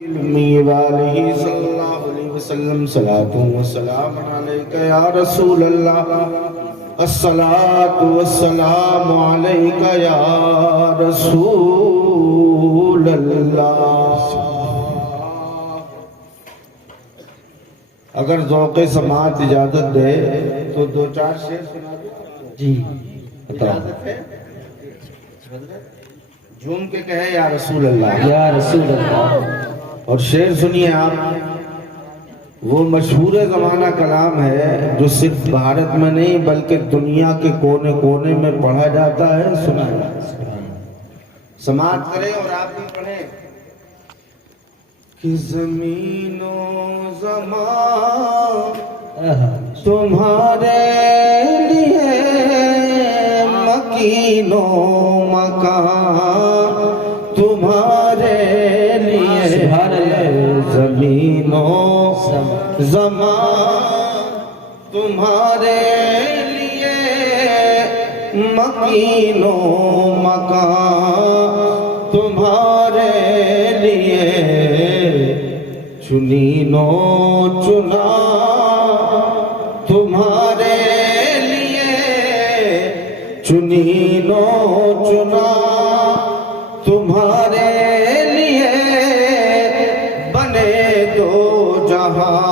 علمی والہ صلی اللہ علیہ وسلم صلاۃ و سلام علیک یا رسول اللہ الصلاۃ والسلام علیک یا رسول اللہ۔ اگر ذوق سماعت اجازت دے تو دو چار شعر سنا دو جی، اجازت ہے؟ جھوم کے کہے یا رسول اللہ، یا رسول اللہ۔ اور شعر سنیے آپ، وہ مشہور زمانہ کلام ہے جو صرف بھارت میں نہیں بلکہ دنیا کے کونے کونے میں پڑھا جاتا ہے، سنا جاتا ہے۔ سماعت کریں اور آپ بھی پڑھیں کہ زمین و زمان تمہارے لیے مکین و مکان تمہارے لیے، زمین و زمان تمہارے لیے مکین و مکان تمہارے لیے، چنین و چنا تمہارے لیے، چنین و چنا تمہارے لیے، بنے دو جہاں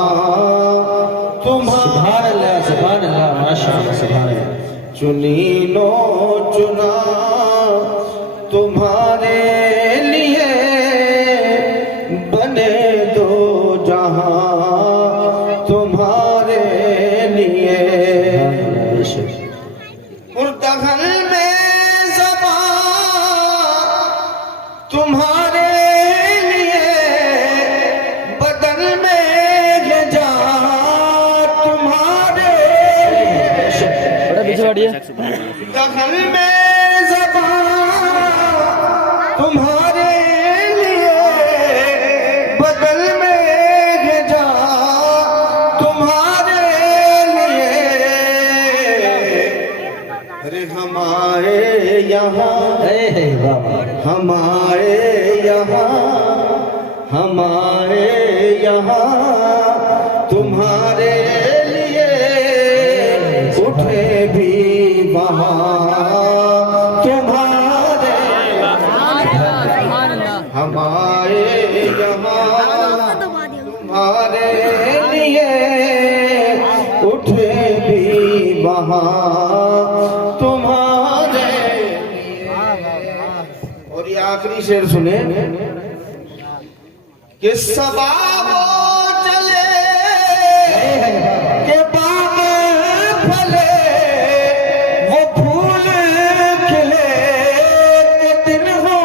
سبحان اللہ، سبحان اللہ، ماشاء اللہ، سبحان اللہ۔ چنین و چنا تمہارے لیے، بنے دو جہاں تمہارے لیے، مردغل میں زبان تمہارے لیے، بدن میں یہ جان تمہارے لیے، دخل میں زبان تمہارے لیے، بدل میں یہ جان تمہارے لیے، ارے ہم آئے یہاں، ہم آئے یہاں، ہم آئے یہاں تمہارے لیے، اٹھے بھی وہاں تمہارے، ہم آئے یہاں تمہارے لیے، اٹھے بھی وہاں تمہارے لیے۔ اور یہ آخری شعر سنیں کہ صبا وہ چلے کہ باغ پھلے، وہ پھول کھلے کہ دن ہو،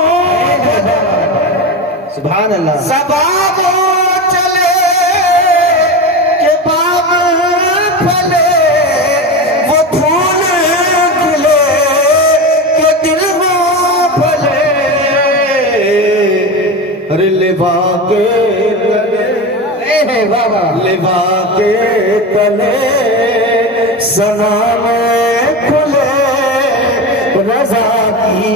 سبحان اللہ۔ صبا وہ چلے کہ باغ پھلے، وہ پھول کھلے کہ دل ہو پھلے، ارے لبا کے تلے، لبا کے تلے ثنا میں کھلے، رضا کی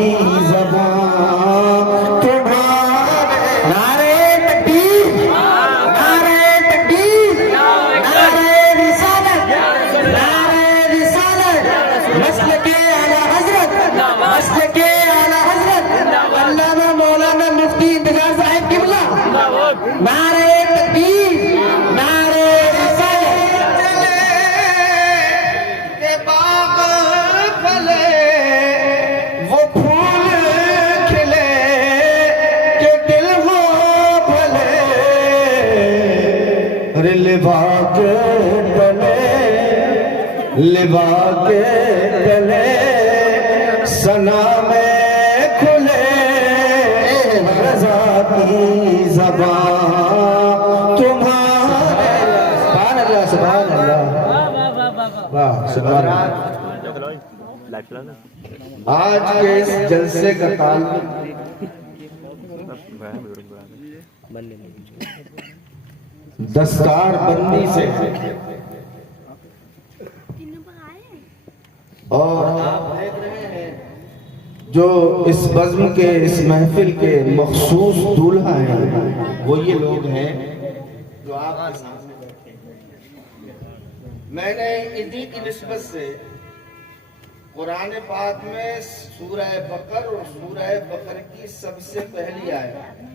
زبان تمہارے، نعرے تکبیر، نعرے تکبیر، نعرے رسالت، نعرے رسالت، مسلک اعلی حضرت، مسلک اعلی حضرت علامہ مولانا مفتی انتظار صاحب قبلہ، نعرے تکبیر، نعرے رسالت، چلے کہ باغ پھلے، وہ پھول کھلے کہ دل ہو بھلے، ارے لبا کے تلے، لبا کے تلے ثنا میں کھلے، رضا کی زبان تمہارے، سبحان اللہ، سبحان اللہ، واہ سبحان اللہ۔ آج کے اس جلسے کا تعلق دستار بندی سے، اور آپ دیکھ رہے ہیں جو اس بزم کے اس محفل کے مخصوص دولہا ہیں وہ یہ لوگ ہیں جو آپ کے سامنے بیٹھے ہیں۔ میں نے انہی کی نسبت سے قرآن پاک میں سورہ بقر اور سورہ بقر کی سب سے پہلی آیت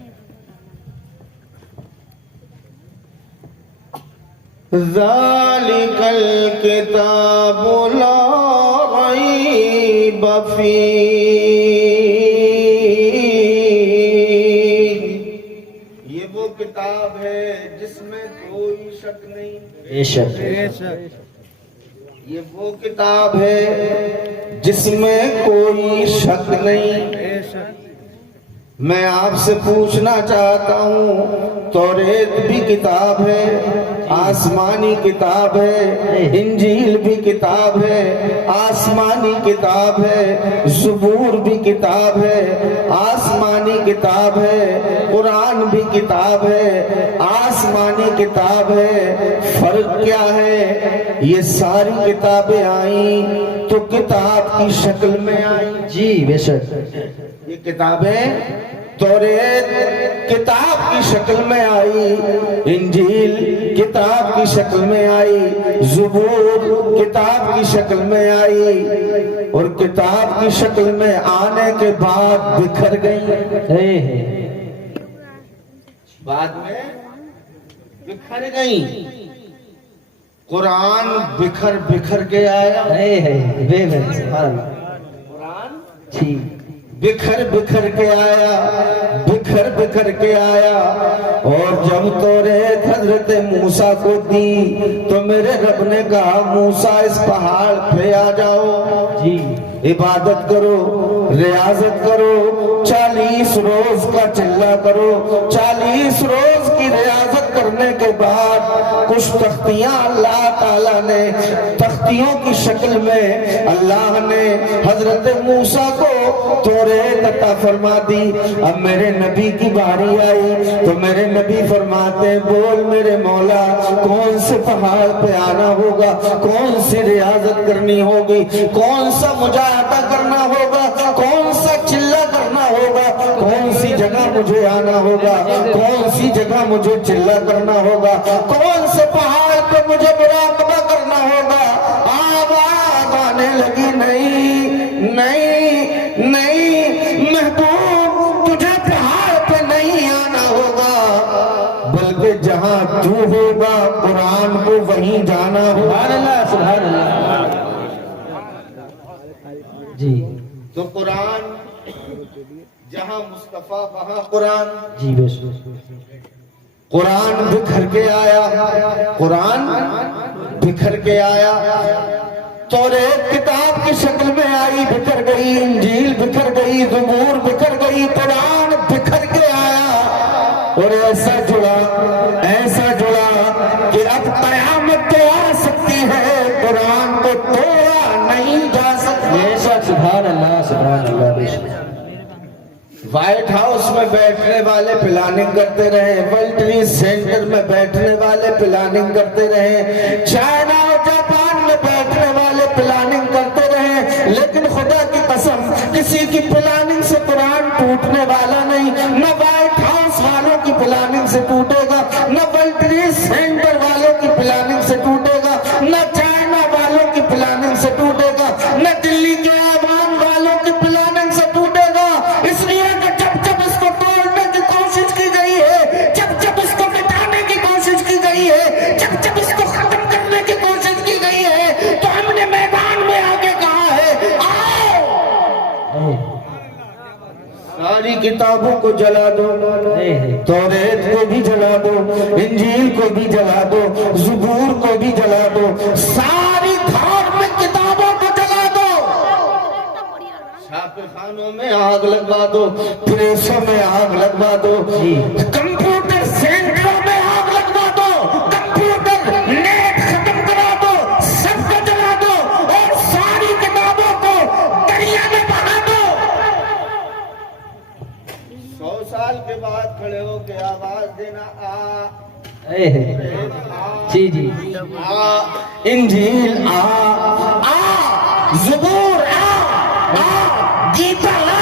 ذالک الکتاب لا ریب فیہ، یہ وہ کتاب ہے جس میں کوئی شک نہیں، بے شک یہ وہ کتاب ہے جس میں کوئی شک نہیں۔ میں آپ سے پوچھنا چاہتا ہوں، توریت بھی کتاب ہے، آسمانی کتاب ہے، انجیل بھی کتاب ہے، آسمانی کتاب ہے، زبور بھی کتاب ہے، آسمانی کتاب ہے، قرآن بھی کتاب ہے، آسمانی کتاب ہے۔ فرق کیا ہے؟ یہ ساری کتابیں آئیں تو کتاب کی شکل میں آئیں۔ جی بے شک، یہ کتابیں توریت کتاب کی شکل میں آئی، انجیل کتاب کی شکل میں آئی، زبور کتاب کی شکل میں آئی، اور کتاب کی شکل میں آنے کے بعد بکھر گئی، بعد میں بکھر گئی۔ قرآن بکھر بکھر کے آیا، قرآن جی بکھر بکھر کے آیا، بکھر بکھر کے آیا، اور جب توریت حضرت موسیٰ کو دی تو میرے رب نے کہا موسیٰ اس پہاڑ پہ آ جاؤ، جی عبادت کرو، ریاضت کرو، 40 روز کا چلہ کرو۔ 40 روز کی ریاضت کرنے کے بعد کچھ تختیاں اللہ تعالیٰ نے، تختیوں کی شکل میں اللہ نے حضرت موسیٰ کو توریت عطا فرما دی۔ اب میرے نبی کی باری آئی تو میرے نبی فرماتے بول میرے مولا کون سے پہاڑ پہ آنا ہوگا، کون سی ریاضت کرنی ہوگی، کون سا مجاہدہ کرنا ہوگا، کون سا چلہ کرنا ہوگا، کون سی جگہ مجھے آنا ہوگا، کون سی جگہ مجھے چلہ کرنا ہوگا، کون سے پہاڑ پہ مجھے مراقبہ کرنا ہوگا۔ آواز آنے لگی نہیں نہیں نہیں محبوب، تجھے پہاڑ پہ نہیں آنا ہوگا، بلکہ جہاں تو ہوگا قرآن کو وہیں جانا ہوگا۔ سبحان اللہ سبحان اللہ۔ جی تو قرآن جہاں مصطفیٰ وہاں قرآن، جی بے شک، قرآن بکھر کے آیا، قرآن بکھر کے آیا، توریت کتاب کی شکل میں آئی، بکھر گئی، انجیل بکھر گئی، زبور بکھر گئی، قرآن بکھر کے آیا، اور ایسا جڑا کہ اب قیامت تو آ سکتی ہے، قرآن کو توڑا نہیں جا سکتا۔ بے شک، سبحان اللہ سبحان اللہ، بے شک۔ وائٹ ہاؤس میں بیٹھنے والے پلاننگ کرتے رہے، ورلڈ ٹریڈ سینٹر میں بیٹھنے والے پلاننگ کرتے رہے، چائنا اور جاپان میں بیٹھنے والے پلاننگ کرتے رہے، لیکن خدا کی قسم کسی کی پلاننگ سے قرآن ٹوٹنے والا نہیں، نہ وائٹ ہاؤس والوں کی پلاننگ سے ٹوٹے گا، نہ ورلڈ ٹریڈ سینٹر والوں کی پلاننگ سے ٹوٹے گا، نہ چائنا والوں کی پلاننگ سے ٹوٹے گا، نہ دلی کے عوام والوں کی پلاننگ سے ٹوٹے گا۔ اس لیے کہ جب جب اس کو توڑنے کی کوشش کی گئی ہے، جب جب اس کو مٹانے کی کوشش کی گئی ہے، جب جب اس کو ختم کرنے کی کوشش کی گئی ہے، تو ہم نے میدان میں آگے کہا ہے آؤ ساری کتابوں کو جلا دو، توریت کو بھی جلا دو، انجیل کو بھی جلا دو، زبور کو بھی جلا دو، ساری دھارمک کتابوں کو جلا دو، چھاپے خانوں میں آگ لگوا دو، پریسوں میں آگ لگوا دو، کمپیوٹر سینٹروں میں آگ لگوا دو، کمپیوٹر نیٹ ختم کرا دو، سب کو جلا دو، اور ساری کتابوں کو دریا میں بہا دو۔ 100 سال کے بعد کھڑے ہو کے آواز دینا آ، جی جی، آ انجیل آ، آ زبور آ، آ گیتا آ،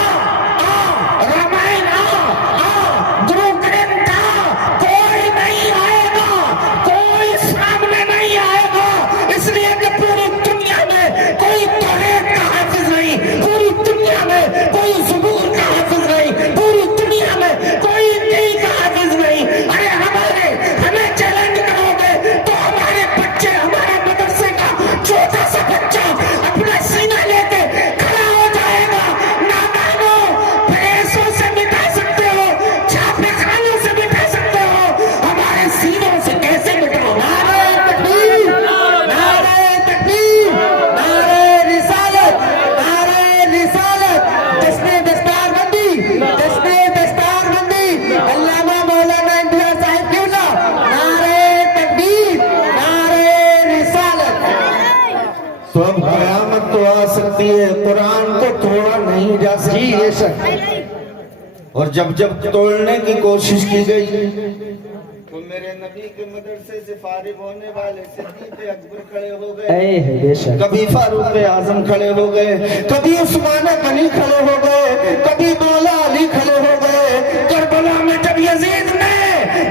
اور جب جب توڑنے کی کوشش کی گئی تو میرے نبی کے مدرسے سے فارغ ہونے والے صدیق اکبر کھڑے ہو گئے، اے ہے بے شک، کبھی فاروق اعظم کھڑے ہو گئے، کبھی عثمان غنی کھڑے ہو گئے، کبھی مولا علی کھڑے ہو گئے۔ کربلا میں جب یزید نے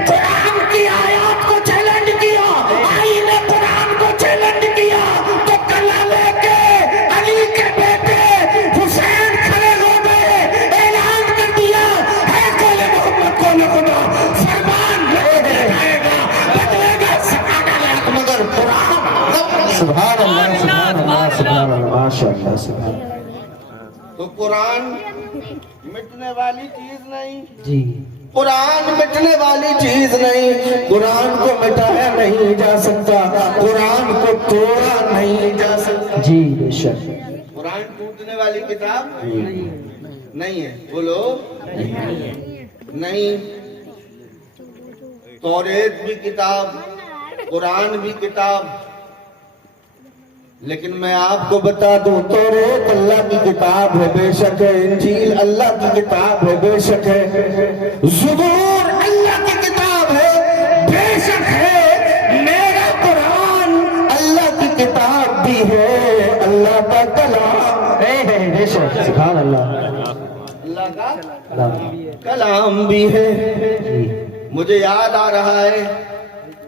قرآن کی آیات کو چیلنج کیا، آئین قرآن کو چیلنج کیا، تو کلا لے کے علی کے بیٹے حسین کھڑے ہو گئے، اعلان کر دیا ہے قول محمد قول خدا، فرمان نہیں جائے گا، بدلے گا سکانہ مگر قرآن۔ سبحان اللہ سبحان اللہ سبحان اللہ، ماشاء اللہ سبحان اللہ۔ تو قرآن مٹنے والی چیز نہیں، جی قرآن مٹنے والی چیز نہیں، قرآن کو مٹایا نہیں جا سکتا، قرآن کو توڑا نہیں جا سکتا۔ جی بے شک، قرآن ٹوٹنے والی کتاب نہیں ہے، بولو نہیں۔ توریت بھی کتاب، قرآن بھی کتاب، لیکن میں آپ کو بتا دوں توریت اللہ کی کتاب ہے بے شک ہے، انجیل اللہ کی کتاب ہے بے شک ہے، زبور اللہ کی کتاب ہے بے شک ہے، میرا قرآن اللہ کی کتاب بھی ہے، اللہ کا کلام اے ہے بے شک، سبحان اللہ، اللہ کا اللہ، کلام بھی ہے۔ جی مجھے یاد آ رہا ہے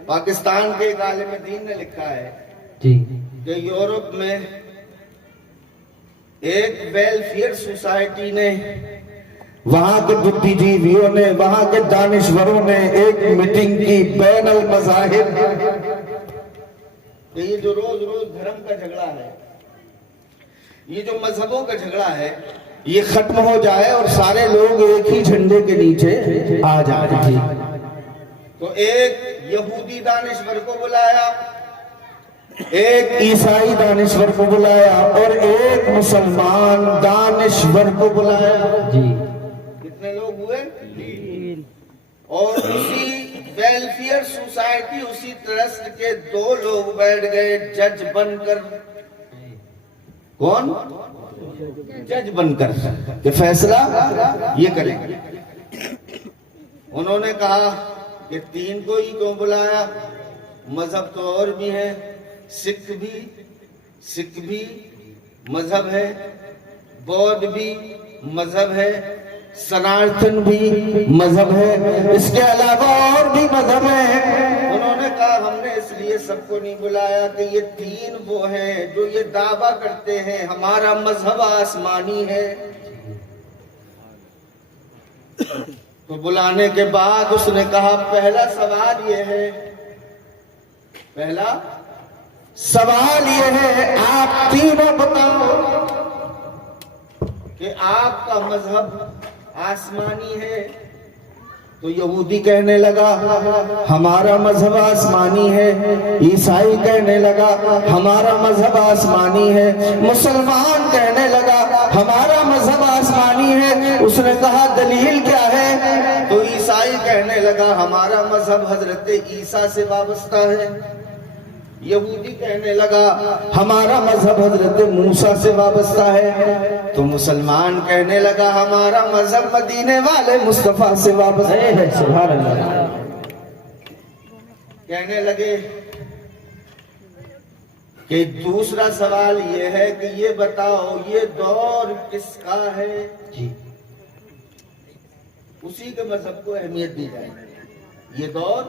پاکستان کے ایک عالم دین نے لکھا ہے جی کہ یورپ میں ایک ویلفیئر سوسائٹی نے، وہاں کے بدھی جیویوں نے، وہاں کے دانشوروں نے ایک میٹنگ کی بین المذاہب کہ یہ جو روز روز دھرم کا جھگڑا ہے، یہ جو مذہبوں کا جھگڑا ہے، یہ ختم ہو جائے اور سارے لوگ ایک ہی جھنڈے کے نیچے آ جائیں۔ تو ایک یہودی دانشور کو بلایا، ایک عیسائی دانشور کو بلایا اور ایک مسلمان دانشور کو بلایا۔ جی کتنے لوگ ہوئے؟ اور اسی ویلفیئر سوسائٹی، اسی ٹرسٹ کے دو لوگ بیٹھ گئے جج بن کر۔ کون؟ جج بن کر کہ فیصلہ یہ کریں گے۔ انہوں نے کہا کہ تین کو ہی کیوں بلایا، مذہب تو اور بھی ہے، سکھ بھی مذہب ہے، بودھ بھی مذہب ہے، سناتن بھی مذہب ہے، اس کے علاوہ اور بھی مذہب ہے۔ انہوں نے کہا ہم نے اس لیے سب کو نہیں بلایا کہ یہ تین وہ ہیں جو یہ دعویٰ کرتے ہیں ہمارا مذہب آسمانی ہے۔ تو بلانے کے بعد اس نے کہا پہلا سوال یہ ہے، پہلا سوال یہ ہے آپ تینوں بتاؤ کہ آپ کا مذہب آسمانی ہے۔ تو یہودی کہنے لگا ہمارا مذہب آسمانی ہے، عیسائی کہنے لگا ہمارا مذہب آسمانی ہے، مسلمان کہنے لگا ہمارا مذہب آسمانی ہے۔ اس نے کہا دلیل کیا ہے؟ تو عیسائی کہنے لگا ہمارا مذہب حضرت عیسیٰ سے وابستہ ہے، یہودی کہنے لگا ہمارا مذہب حضرت موسیٰ سے وابستہ ہے، تو مسلمان کہنے لگا ہمارا مذہب مدینے والے مصطفیٰ سے وابستہ ہے۔ سبحان اللہ۔ کہنے لگے کہ دوسرا سوال یہ ہے کہ یہ بتاؤ یہ دور کس کا ہے؟ جی اسی کے مذہب کو اہمیت دی جائے، یہ دور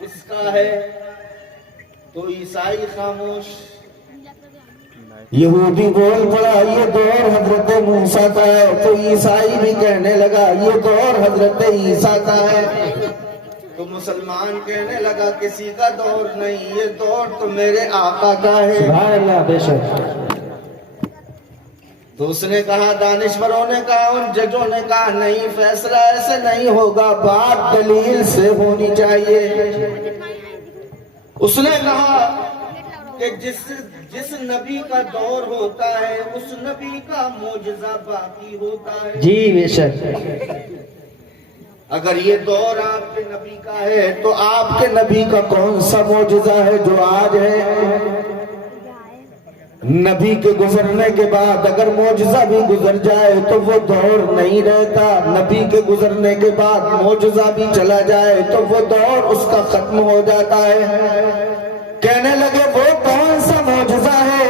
کس کا ہے؟ تو عیسائی خاموش، یہودی بول پڑا یہ دور حضرت موسیٰ کا ہے، تو عیسائی بھی کہنے لگا یہ دور حضرت عیسیٰ کا ہے، تو مسلمان کہنے لگا کسی کا دور نہیں، یہ دور تو میرے آقا کا ہے۔ سبحان اللہ، بے شک۔ تو اس نے کہا، دانشوروں نے کہا، ان ججوں نے کہا نہیں، فیصلہ ایسے نہیں ہوگا، بات دلیل سے ہونی چاہیے۔ اس نے کہا کہ جس نبی کا دور ہوتا ہے اس نبی کا معجزہ باقی ہوتا ہے۔ جی بے شک۔ اگر یہ دور آپ کے نبی کا ہے تو آپ کے نبی کا کون سا معجزہ ہے جو آج ہے؟ نبی کے گزرنے کے بعد اگر معجزہ بھی گزر جائے تو وہ دور نہیں رہتا، نبی کے گزرنے کے بعد معجزہ بھی چلا جائے تو وہ دور اس کا ختم ہو جاتا ہے۔ کہنے لگے وہ کون سا معجزہ ہے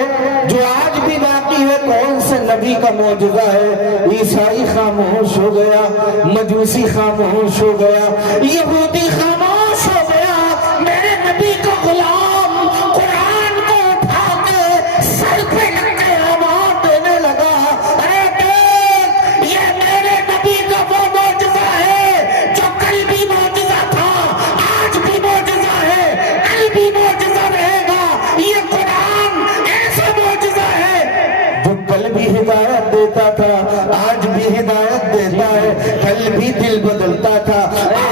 جو آج بھی باقی ہے، کون سے نبی کا معجزہ ہے؟ عیسائی خاموش ہو گیا، مجوسی خاموش ہو گیا، یہودی خاموش ہو گیا۔ میرے نبی کا غلام قرآن کو اٹھا کے سر پہ رکھ کے آواز دینے لگا، ارے دیکھ یہ میرے نبی کا وہ معجزہ ہے جو کل بھی معجزہ تھا، آج بھی معجزہ ہے، کل بھی معجزہ رہے گا۔ یہ قرآن ایسا معجزہ ہے جو کل بھی ہدایت دیتا تھا، آج بھی ہدایت دیتا ہے، کل بھی دل بدلتا تھا،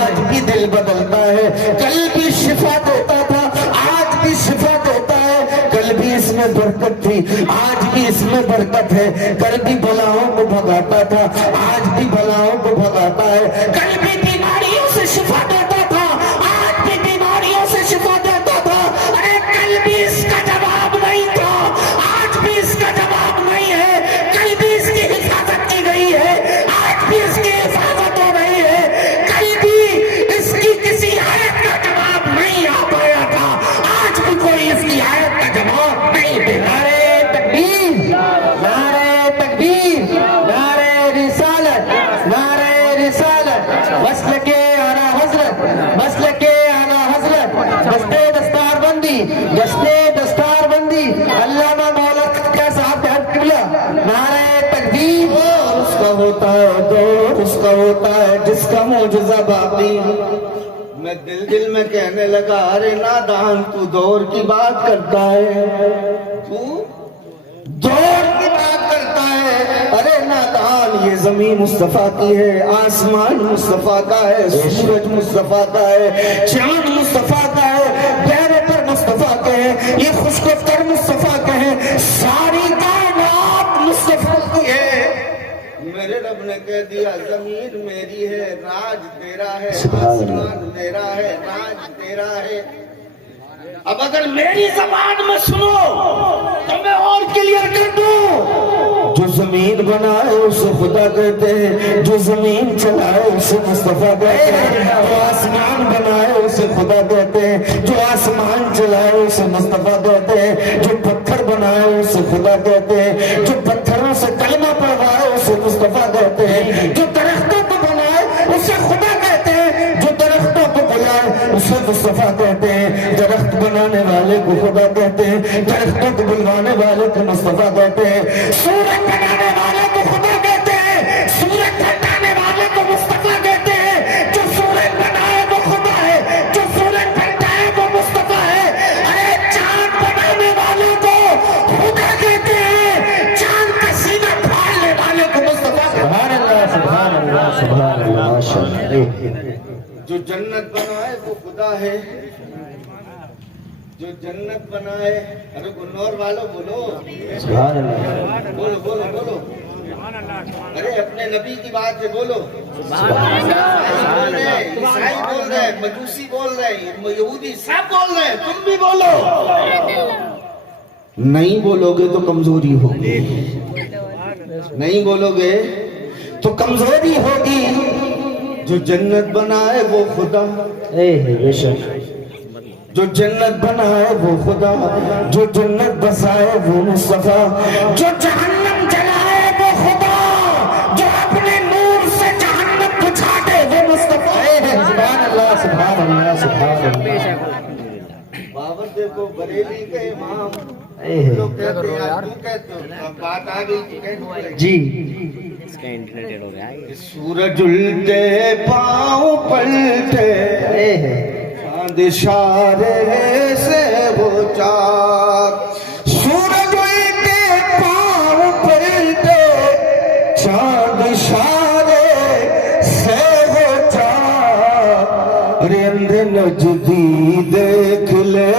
آج بھی دل بدلتا ہے، کل بھی شفا دیتا تھا، آج بھی شفا دیتا ہے، کل بھی اس میں برکت تھی، آج بھی اس میں برکت ہے، کل بھی بلاؤں کو بھگاتا تھا، آج بھی بلاؤں کو بھگاتا ہے، کل بھی بیماریوں سے شفا دیتا تھا، آج بھی بیماریوں سے شفا دیتا تھا۔ ارے کل بھی اس کا جواب نہیں تھا، آج بھی اس کا جواب نہیں ہے، کل بھی اس کی حفاظت کی گئی ہے، آج بھی اس کی حفاظت ہو رہی ہے، کل بھی اس کی کسی آیت کا جواب نہیں آ پایا تھا، آج بھی کوئی اس کی آیت کا جواب نہیں دے رہا۔ نعرہ تکبیر، نعرہ تکبیر، نعرہ رسالت، نعرہ رسالت، مسلک اعلیٰ حضرت، مسلک اعلیٰ حضرت، دستے دستار بندی، دستے دستار بندی، علامہ مولانا صاحب قبلہ، نعرہ تکبیر۔ اس کا ہوتا ہے دور، اس کا ہوتا ہے جس کا معجزہ باقی۔ میں دل میں کہنے لگا، ارے نادان تو دور کی بات کرتا ہے، تو دور کی بات کرتا ہے، ارے نادان یہ زمین مصطفیٰ کی ہے، آسمان مصطفیٰ کا ہے، سورج مصطفیٰ کا ہے، چاند مصطفیٰ کا ہے، پیرے پر مصطفیٰ کے ہیں، یہ خوشگفتر مصطفیٰ کے ہیں، ساری کائنات مصطفیٰ کی ہے۔ میرے رب نے کہہ دیا زمین میری ہے، راج تیرا ہے، آسمان میرا ہے، راج تیرا ہے۔ اب اگر میری زبان میں سنو تو میں اور کلیئر کر دوں، جو زمین بنائے اسے خدا کہتے ہیں، جو زمین چلائے اسے مصطفیٰ کہتے ہیں، جو آسمان بنائے اسے خدا کہتے ہیں، جو آسمان چلائے اسے مصطفیٰ کہتے ہیں، جو پتھر بنائے اسے خدا کہتے ہیں، جو پتھروں سے کلمہ پڑھائے اسے مصطفیٰ کہتے ہیں، جو درختوں کو بنائے اسے خدا کہتے ہیں، جو درختوں کو بلائے اسے مصطفیٰ کہتے ہیں، درخت بنانے والے کو خدا کہتے ہیں، درختوں کو بلوانے والے کو مصطفیٰ کہتے ہیں، سورج بنانے والے کو خدا کہتے ہیں، سورج بنانے والے کو مصطفیٰ کہتے ہیں، جو سورج بنائے وہ خدا ہے، جو سورج بنائے وہ مصطفیٰ ہے۔ ارے چاند بنانے والے کو خدا کہتے ہیں، چاند کا سینہ پھاڑنے والے کو مصطفیٰ کہتے ہیں۔ سبحان اللہ، سبحان اللہ، سبحان اللہ، ماشاء اللہ۔ جو جنت بنائے وہ خدا ہے، جو جنت بنائے، ارے گنور والو بولو، سبحان اللہ، بولو بولو بولو، ارے اپنے نبی کی بات ہے بولو۔ عیسائی بول رہے، مجوسی بول رہے، یہودی سب بول رہے، تم بھی بولو۔ نہیں بولو گے تو کمزوری ہوگی، نہیں بولو گے تو کمزوری ہوگی۔ جو جنت بنائے وہ خدا، بے شک، جو جنت بنائے وہ خدا، جو جنت بسائے وہ مصطفیٰ، جو جہنم جلائے وہ خدا، جو اپنے نور سے جہنم بجھا دے وہ مصطفیٰ۔ سبحان اللہ، سبحان اللہ، سبحان اللہ۔ بابر دیکھو بریلی کے امام لوگ کہتے ہیں، یار تو کہتے ہو، اب بات آ گئی تو کہنے لگے جی، اس کا انٹرنیٹ ہو گیا ہے۔ سورج الٹے پاؤں پلٹے، چاند اشارے سے وہ چاک، سورج الٹے پاؤں پلٹے، چاند اشارے سے وہ چاک، ارے اندھے نجدی دیکھ لے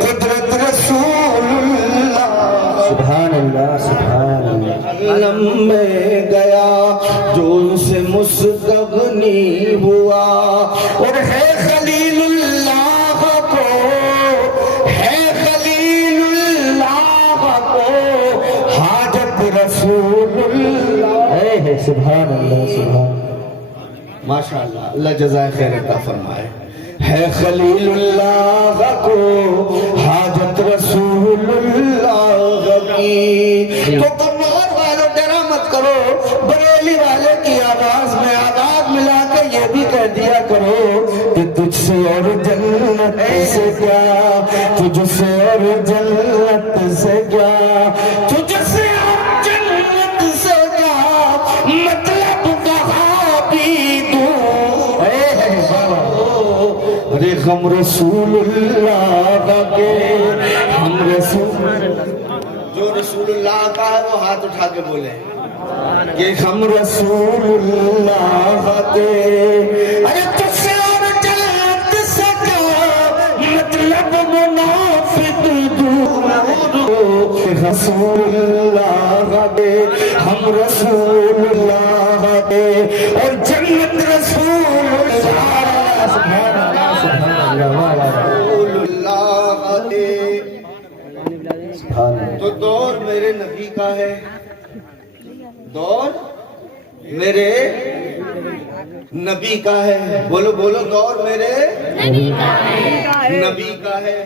قدرت رسول اللہ۔ سبحان اللہ، سبحان اللہ۔ عالم میں گیا جو ان سے مستغنی ہوا، اور ہے خلیل اللہ کو، ہے خلیل اللہ سبحان اللہ سبحان ماشاءاللہ، اللہ جزائے خیر عطا فرمائے۔ ہے خلیل اللہ کو حاجت رسول اللہ کی، تو کمار والوں ڈرا مت کرو، بریلی والے کی آواز میں آواز ملا کے یہ بھی کہہ دیا کرو کہ تجھ سے اور جنت سے کیا، تجھ سے اور جنت سے کیا، تجھ سے اور جنت سے کیا، مطلب کہاں بھی دوں، ارے ہم رسول اللہ کے، ہم رسول، جو رسول اللہ کا ہے وہ ہاتھ اٹھا کے بولے کہ ہم رسول اللہ کے، ارے تجھ سے اور جنت سے کیا، مطلب منافق دور، رسول اللہ کے، ہم رسول اللہ کے، اور جنت رسول اللہ، سبحان اللہ سبحان اللہ کے۔ تو دور میرے نبی کا ہے، دور میرے نبی کا ہے، بولو بولو، دور میرے نبی کا ہے۔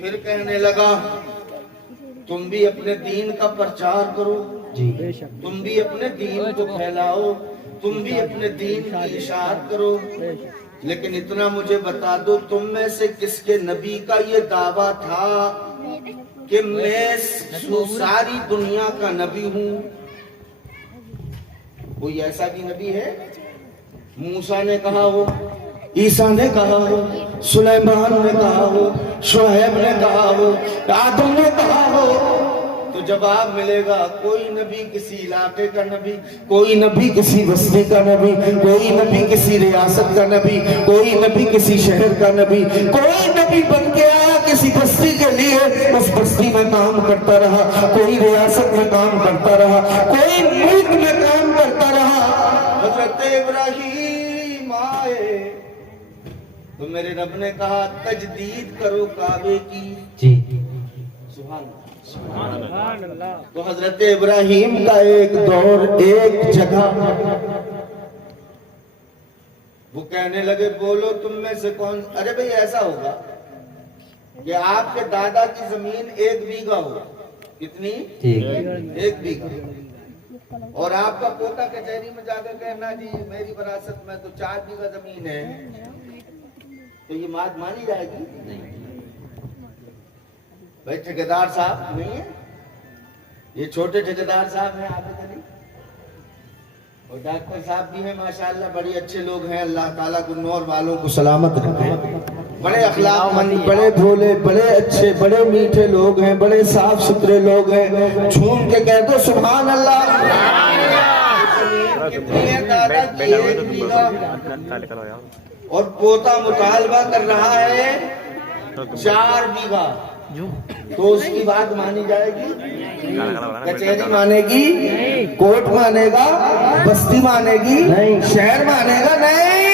پھر کہنے لگا تم بھی اپنے دین کا پرچار کرو، تم بھی اپنے دین کو پھیلاؤ، تم بھی اپنے دین کی اشاعت کرو، لیکن اتنا مجھے بتا دو تم میں سے کس کے نبی کا یہ دعویٰ تھا کہ میں ساری دنیا کا نبی ہوں؟ کوئی ایسا بھی نبی ہے؟ موسیٰ نے کہا ہو، عیسیٰ نے کہا ہو، سلیمان نے کہا ہو، شعیب نے کہا ہو، آدم نے کہا ہو، تو جواب ملے گا کوئی نبی کسی علاقے کا نبی، کوئی نبی کسی بستی کا نبی، کوئی نبی کسی ریاست کا نبی، کوئی نبی کسی شہر کا نبی، کوئی نبی بن کے آیا کسی بستی کے لیے، اس بستی میں کام کرتا رہا، کوئی ریاست میں کام کرتا رہا، کوئی ملک میں کام کرتا رہا۔ حضرت ابراہیم آئے تو میرے رب نے کہا تجدید کرو کعبے کی، سبحان اللہ۔ تو حضرت ابراہیم کا ایک دور، ایک جگہ، وہ کہنے لگے بولو تم میں سے کون، ارے بھئی ایسا ہوگا کہ آپ کے دادا کی زمین 1 بیگھہ ہو، کتنی؟ 1 بیگھہ، اور آپ کا پوتا کچہری میں جا کر کہنا جی میری وراثت میں تو 4 بیگھہ زمین ہے، تو یہ بات مانی جائے گی؟ نہیں بھائی، ٹھیکیدار صاحب نہیں ہے، یہ چھوٹے ٹھیکیدار صاحب ہیں آپ کے نہیں، اور ڈاکٹر صاحب بھی ہیں ماشاءاللہ، بڑی اچھے لوگ ہیں، اللہ تعالیٰ گنور والوں کو سلامت رکھے، بڑے اخلاق مند، بڑے بھولے، بڑے اچھے، بڑے میٹھے لوگ ہیں، بڑے صاف ستھرے لوگ ہیں، جھوم کے کہہ دو سبحان اللہ۔ کتنی ہے دادا کی 1 بیگھہ، اور پوتا مطالبہ کر رہا ہے 4 بیگھہ، تو اس کی بات مانی جائے گی؟ کچہری مانے گی؟ کورٹ مانے گا؟ بستی مانے گی؟ شہر مانے گا؟ نہیں،